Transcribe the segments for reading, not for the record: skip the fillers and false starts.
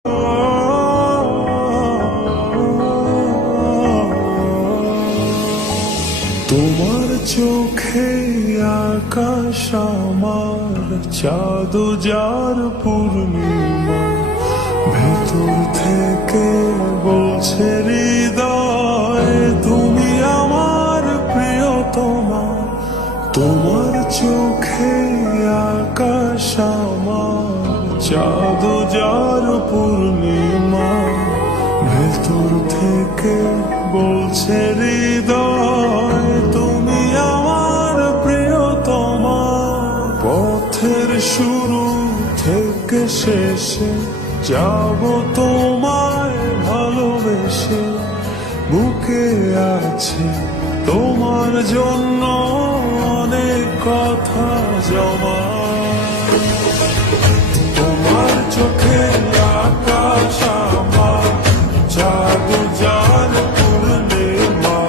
তোমার চোখে আকাশ আমার চাঁদ যার পূর্ণিমা, ভেতর থেকে বলছে হৃদয় তুমি আমার প্রিয়তমা। তোমার চোখে আকাশ আমার চাঁদ যার পূর্ণিমা, ভেতর থেকে বলছে হৃদয় তুমি আমার প্রিয়তমা। পথের শুরু থেকে শেষে যাব তোমায় ভালোবেসে, বুকে আছে তোমার জন্য অনেক কথা জমা। তোমার চোখে আকাশ আমার চাঁদ যার পূর্ণিমা,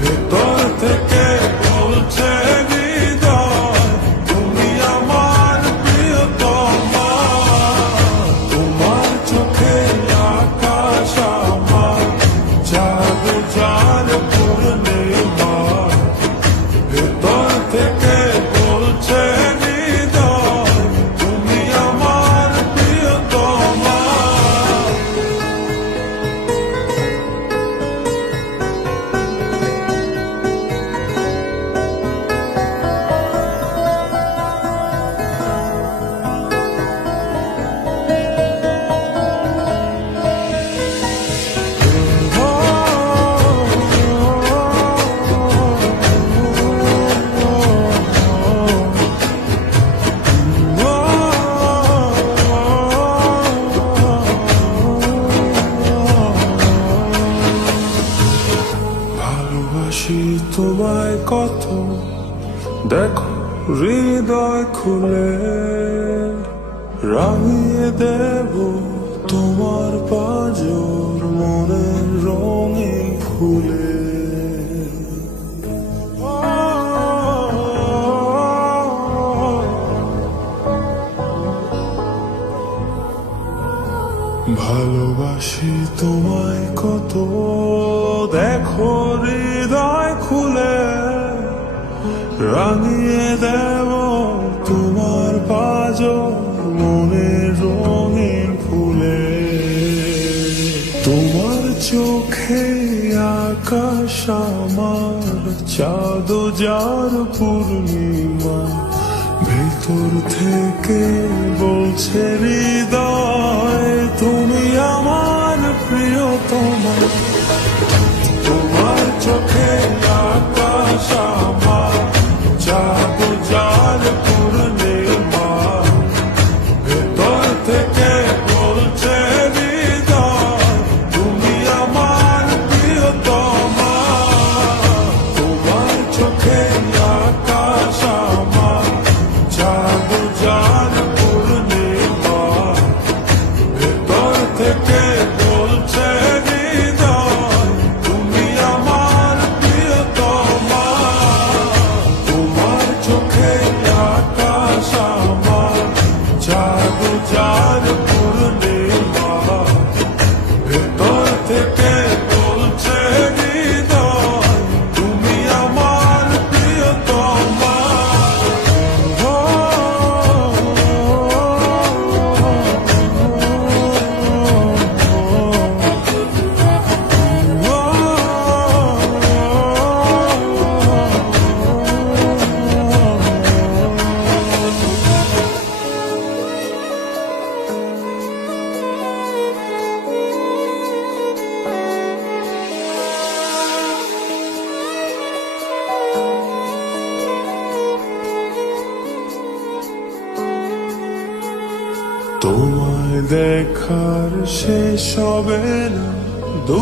ভেতর থেকে বলছে হৃদয় তুমি আমার প্রিয়তমা। তোমার চোখে আকাশ আমার চাঁদ যার পূর্ণিমা, ভেতর থেকে বলছে হৃদয় তুমি আমার প্রিয়তমা। ভালোবাসি তোমায় কত, দেখো হৃদয় খুলে রাঙিয়ে দেব তোমার পাঁজর মনের রঙিন ফুলে। ভালোবাসি তোমায় কত, দেখো হৃদয় খুলে রাঙিয়ে দেব তোমার পাঁজর মনের রঙিন ফুলে। তোমার চোখে আকাশ আমার চাঁদ যার পূর্ণিমা, ভেতর থেকে বলছে হৃদয় তুমি আমার প্রিয়তমা। তোমার চোখে আকাশ আমার চাঁদ যার পূর্ণিমা, ভেতর থেকে বলছে হৃদয় তুমি আমার প্রিয়তমা। তোমার চোখে আকাশ আমার চাঁদ যার পূর্ণিমা, ভেতর থেকে বলছে হৃদয় তুমি আমার প্রিয়তমা। তোমার চোখে আকাশ আমার চাঁদ যার পূর্ণিমা, ভেতর থেকে বলছে হৃদয় তুমি আমার প্রিয়তমা। তোমায় দেখার শেষ হবে না দু